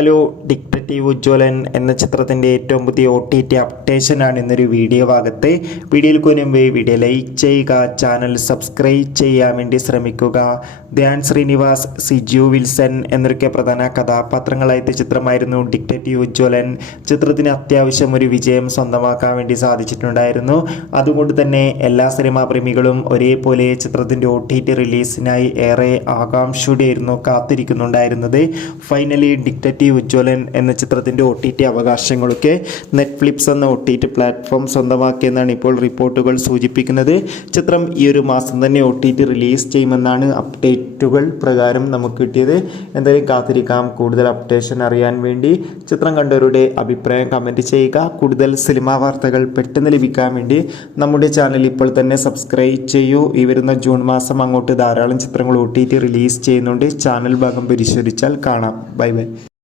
Hello, detective Ujjwalan എന്ന ചിത്രത്തിൻ്റെ ഏറ്റവും പുതിയ OTT അപ്ഡേഷനാണ് ഇന്നൊരു വീഡിയോ ഭാഗത്ത്. വീഡിയോയിൽ മുൻപ് വീഡിയോ ലൈക്ക് ചെയ്യുക, ചാനൽ സബ്സ്ക്രൈബ് ചെയ്യാൻ വേണ്ടി ശ്രമിക്കുക. ധ്യാൻ ശ്രീനിവാസ്, സിജു വിൽസൺ എന്നൊക്കെ പ്രധാന കഥാപാത്രങ്ങളായിട്ട് ചിത്രമായിരുന്നു ഡിറ്റക്റ്റീവ് ഉജ്ജ്വലൻ. ചിത്രത്തിന് അത്യാവശ്യം ഒരു വിജയം സ്വന്തമാക്കാൻ വേണ്ടി സാധിച്ചിട്ടുണ്ടായിരുന്നു. അതുകൊണ്ട് തന്നെ എല്ലാ സിനിമാ പ്രേമികളും ഒരേപോലെ ചിത്രത്തിൻ്റെ OTT റിലീസിനായി ഏറെ ആകാംക്ഷയോടെയായിരുന്നു കാത്തിരിക്കുന്നുണ്ടായിരുന്നത്. ഫൈനലി ഡിറ്റക്റ്റീവ് ഉജ്ജ്വലൻ എന്ന ചിത്രത്തിൻ്റെ OTT അവകാശങ്ങളൊക്കെ നെറ്റ്ഫ്ലിക്സ് എന്ന OTT പ്ലാറ്റ്ഫോം സ്വന്തമാക്കിയെന്നാണ് ഇപ്പോൾ റിപ്പോർട്ടുകൾ സൂചിപ്പിക്കുന്നത്. ചിത്രം ഈ ഒരു മാസം തന്നെ OTT റിലീസ് ചെയ്യുമെന്നാണ് അപ്ഡേറ്റുകൾ പ്രകാരം നമുക്ക് കിട്ടിയത്. എന്തായാലും കാത്തിരിക്കാം കൂടുതൽ അപ്ഡേഷൻ അറിയാൻ വേണ്ടി. ചിത്രം കണ്ടവരുടെ അഭിപ്രായം കമൻറ്റ് ചെയ്യുക. കൂടുതൽ സിനിമാ വാർത്തകൾ പെട്ടെന്ന് ലഭിക്കാൻ വേണ്ടി നമ്മുടെ ചാനൽ ഇപ്പോൾ തന്നെ സബ്സ്ക്രൈബ് ചെയ്യൂ. ഈ വരുന്ന ജൂൺ മാസം അങ്ങോട്ട് ധാരാളം ചിത്രങ്ങൾ OTT റിലീസ് ചെയ്യുന്നുണ്ട്. ചാനൽ ഭാഗം പരിശോധിച്ചാൽ കാണാം. Bye bye.